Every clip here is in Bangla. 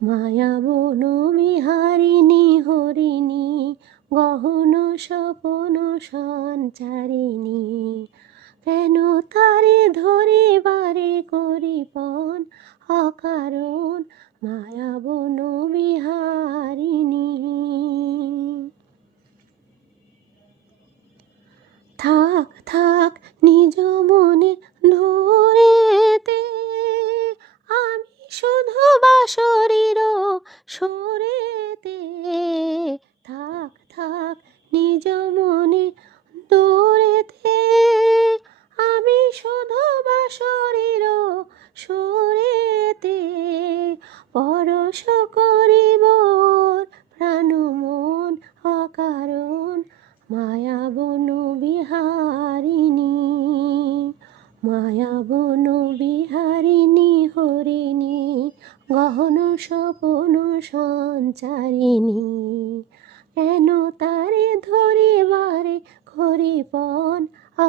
মায়া বন বিহারিণী হরিণী গহন স্বপন সঞ্চারিণী। কেন তারে ধরিবারে করিপন অকারণ মায়া বন বিহারিণী। থাক থাক নিজ মনে ধরেতে, আমি শুধু বাঁশরীর সরেতে। থাক থাক নিজ মনে ধরেতে, আমি শুধু বাঁশরীর সরেতে। পরশ করিব প্রাণ মন অকারণ মায়া বন বিহারিণী। মায়া বন বিহারিণী হরিণী গহন স্বপন সঞ্চারিণী। কেন তারে ধরিবারে করিপন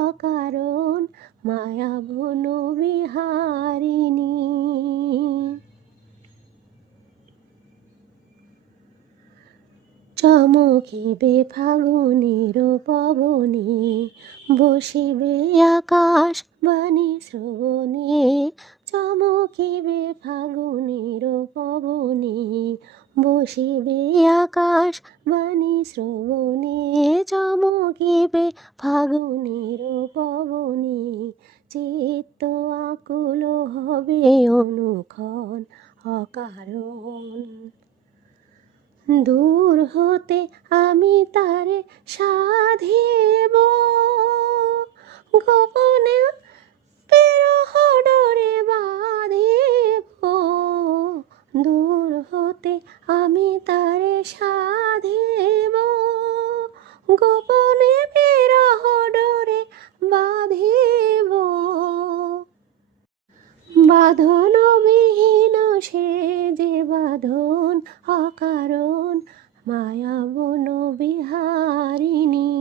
অকারণ মায়া বন বিহারিণী। চমকিবে ফাগুনের পবনে, বসিবে আকাশ বাণী শ্রবণে। চমকিবে ফাগুনের পবনে, বসিবে আকাশ বাণী শ্রবণে। চমকিবে ফাগুনের পবনে, চিত্ত আকুল হবে অনুক্ষণ অকারণ। দূর হতে আমি তারে সাধিব, গোপনে বিরহ ডোরে বাঁধিব। দূর হতে আমি তারে সাধিব, গোপনে বিরহ ডোরে বাঁধিব। বাঁধন বিহীন সে যে বাঁধন অকারণ মায়া বন বিহারিণী।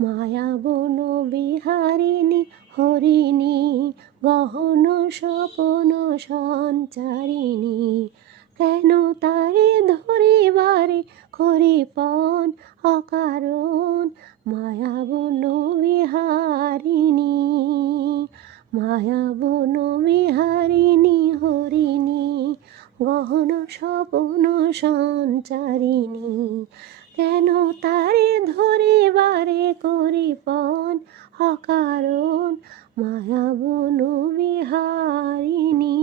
মায়া বন বিহারিণী হরিণী গহন স্বপন সঞ্চারিণী। কেন তারে ধরিবারে করিপন অকারণ মায়া বন বিহারিণী। মায়া বন বিহারিণী হরিণী গহন স্বপন সঞ্চারিণী। কেন তারে ধরিবারে করিপন অকারণ মায়া বন বিহারিণী।